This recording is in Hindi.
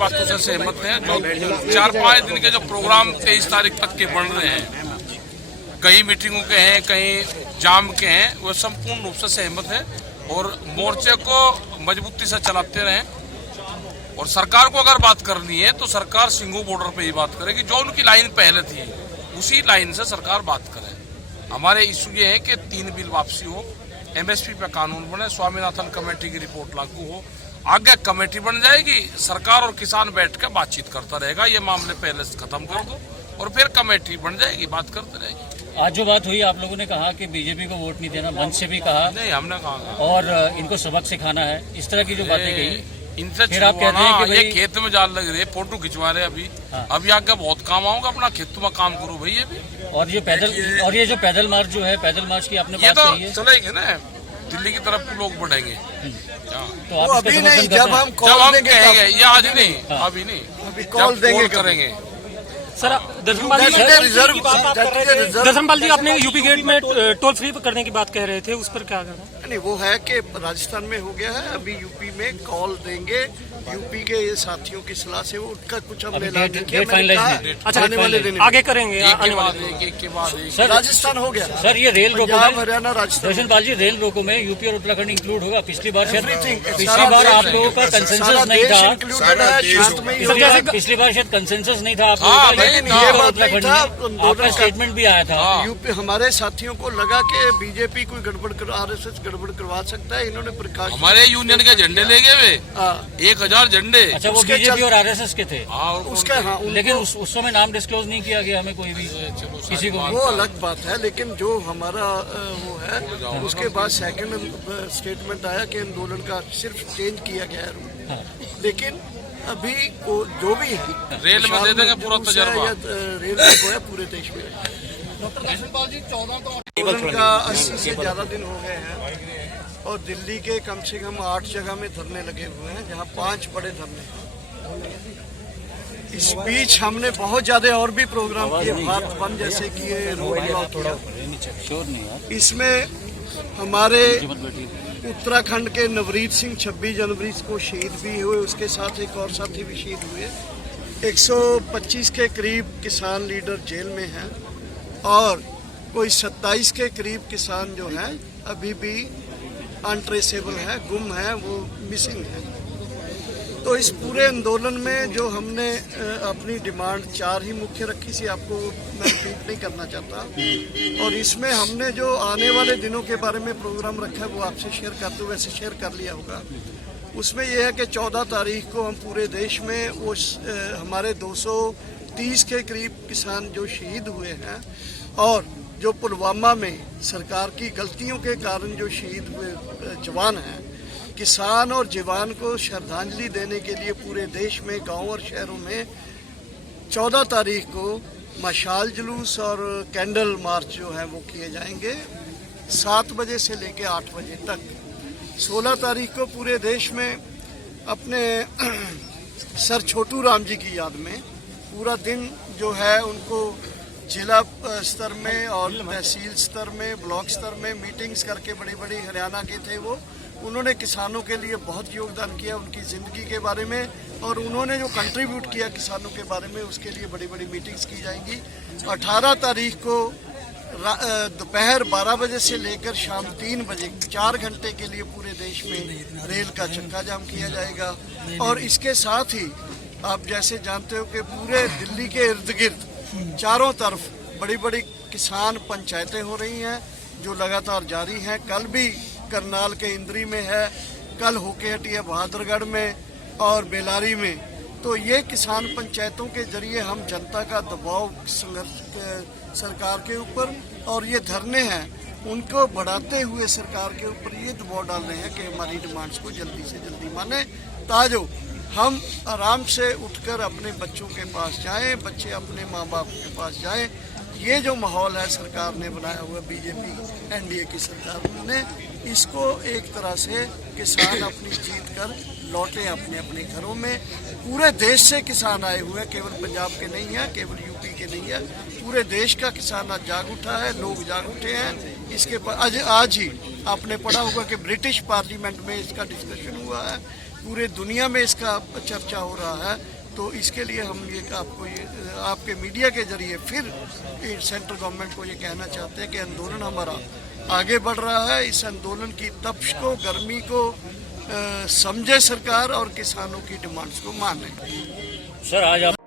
बातों से सहमत हैं। जो 4-5 दिन के जो प्रोग्राम 23 तारीख तक के बन रहे हैं, कई मीटिंगों के हैं, कई जाम के हैं, वो संपूर्ण रूप से सहमत है और मोर्चे को मजबूती से चलाते रहें। और सरकार को अगर बात करनी है तो सरकार सिंघू बॉर्डर पे ही बात करेगी, जो उनकी लाइन पहले थी उसी लाइन से सरकार बात करे। हमारे इशू ये है कि 3 बिल वापसी हो, MSP पे कानून बने, स्वामीनाथन कमेटी की रिपोर्ट लागू हो, आगे कमेटी बन जाएगी, सरकार और किसान बैठ कर बातचीत करता रहेगा, ये मामले पहले से खत्म कर दो और फिर कमेटी बन जाएगी, बात करते रहेगी। आज जो बात हुई, आप लोगों ने कहा कि बीजेपी को वोट नहीं देना, मंच से भी कहा। नहीं, हमने कहा और इनको सबक सिखाना है, इस तरह की जो बातें कही। इनसे फिर आप कहते हैं कि ये खेत में जाल लग रही है, फोटो खिंचवा रहे अभी। हाँ। अभी आगे बहुत काम आऊंगा, अपना खेत में काम करो भाई अभी। और ये जो पैदल मार्च जो है, पैदल मार्च की आपने बात कही है, चलेंगे ना, दिल्ली की तरफ लोग बढ़ेंगे। तो आप अभी नहीं, जब हम कहेंगे, ये आज नहीं, अभी नहीं, अभी कॉल देंगे, करेंगे। सर, दर्शनपाल जी आपने यूपी गेट में टोल फ्री करने की बात कह रहे थे, उस पर क्या करना? नहीं, वो है कि राजस्थान में हो गया है, अभी यूपी में कॉल देंगे। यूपी के ये साथियों की सलाह से वो उनका कुछ हमने अच्छा, आगे करेंगे सर। राजस्थान हो गया सर, ये रेल रोको में, हरियाणा, राजस्थान, दर्शनपाल जी, रेल रोको में यूपी और उत्तराखंड इंक्लूड होगा। पिछली बार आप लोगों का कंसेंसस नहीं था, पिछली बार शायद कंसेंसस नहीं था आप लोगों का, उत्तराखंड में आपका स्टेटमेंट भी आया था। यूपी हमारे साथियों को लगा कि बीजेपी कोई गड़बड़ RSS गड़बड़ करवा सकता है, इन्होंने प्रकाश, हमारे यूनियन के झंडे ले गए 1000 झंडे। अच्छा, वो बीजेपी और RSS के थे उसके। हाँ, लेकिन उस समय नाम डिस्क्लोज नहीं किया गया हमें कोई भी, किसी को। वो अलग बात है, लेकिन जो हमारा वो है, उसके बाद सेकंड स्टेटमेंट आया कि आंदोलन का सिर्फ चेंज किया गया है रूट। लेकिन अभी जो भी है, रेल में दे देंगे पूरा तजर्बा, रेल को है पूरे देश में। आंदोलन का 80 से ज्यादा दिन हो गए हैं और दिल्ली के कम से कम 8 जगह में धरने लगे हुए हैं, जहां 5 बड़े धरने हैं। इस बीच हमने बहुत ज्यादा और भी प्रोग्राम किए, भारत बंद जैसे किए, रोड ब्लॉक किया। इसमें हमारे उत्तराखंड के नवरीत सिंह 26 जनवरी को शहीद भी हुए, उसके साथ एक और साथी भी शहीद हुए। 125 के करीब किसान लीडर जेल में हैं और कोई 27 के करीब किसान जो हैं अभी भी अनट्रेसेबल है, गुम है, वो मिसिंग है। तो इस पूरे आंदोलन में जो हमने अपनी डिमांड 4 ही मुख्य रखी थी, आपको मैं रिपीट नहीं करना चाहता। और इसमें हमने जो आने वाले दिनों के बारे में प्रोग्राम रखा है वो आपसे शेयर करते हुए वैसे शेयर कर लिया होगा। उसमें यह है कि 14 तारीख को हम पूरे देश में वो हमारे 230 के करीब किसान जो शहीद हुए हैं और जो पुलवामा में सरकार की गलतियों के कारण जो शहीद हुए जवान हैं, किसान और जवान को श्रद्धांजलि देने के लिए पूरे देश में, गांव और शहरों में 14 तारीख को मशाल जुलूस और कैंडल मार्च जो है वो किए जाएंगे 7 बजे से लेकर 8 बजे तक। 16 तारीख को पूरे देश में अपने सर छोटू राम जी की याद में पूरा दिन जो है उनको जिला स्तर में और तहसील स्तर में, ब्लॉक स्तर में मीटिंग्स करके, बड़ी बड़ी हरियाणा के थे वो, उन्होंने किसानों के लिए बहुत योगदान किया, उनकी ज़िंदगी के बारे में और उन्होंने जो कंट्रीब्यूट किया किसानों के बारे में, उसके लिए बड़ी बड़ी मीटिंग्स की जाएंगी। 18 तारीख को दोपहर 12 बजे से लेकर शाम 3 बजे 4 घंटे के लिए पूरे देश में रेल का चक्का जाम किया जाएगा। और इसके साथ ही आप जैसे जानते हो कि पूरे दिल्ली के इर्द गिर्द चारों तरफ बड़ी बड़ी किसान पंचायतें हो रही हैं जो लगातार जारी हैं। कल भी करनाल के इंद्री में है, कल होके हटी है बहादुरगढ़ में और बेलारी में। तो ये किसान पंचायतों के जरिए हम जनता का दबाव संघर्ष सरकार के ऊपर और ये धरने हैं उनको बढ़ाते हुए सरकार के ऊपर ये दबाव डाल रहे हैं कि हमारी डिमांड्स को जल्दी से जल्दी माने, ताजो हम आराम से उठकर अपने बच्चों के पास जाएं, बच्चे अपने माँ बाप के पास जाएं। ये जो माहौल है सरकार ने बनाया हुआ, बीजेपी NDA की सरकार ने, इसको एक तरह से किसान अपनी जीत कर लौटे अपने अपने घरों में। पूरे देश से किसान आए हुए, केवल पंजाब के नहीं है, केवल यूपी के नहीं है, पूरे देश का किसान आज जाग उठा है, लोग जाग उठे हैं। इसके आज ही आपने पढ़ा होगा कि ब्रिटिश पार्लियामेंट में इसका डिस्कशन हुआ है पूरे दुनिया में इसका चर्चा हो रहा है। तो इसके लिए हम ये आपको ये आपके मीडिया के जरिए फिर सेंट्रल गवर्नमेंट को ये कहना चाहते हैं कि आंदोलन हमारा आगे बढ़ रहा है। इस आंदोलन की तपिश को, गर्मी को समझे सरकार और किसानों की डिमांड्स को माने। सर आज आप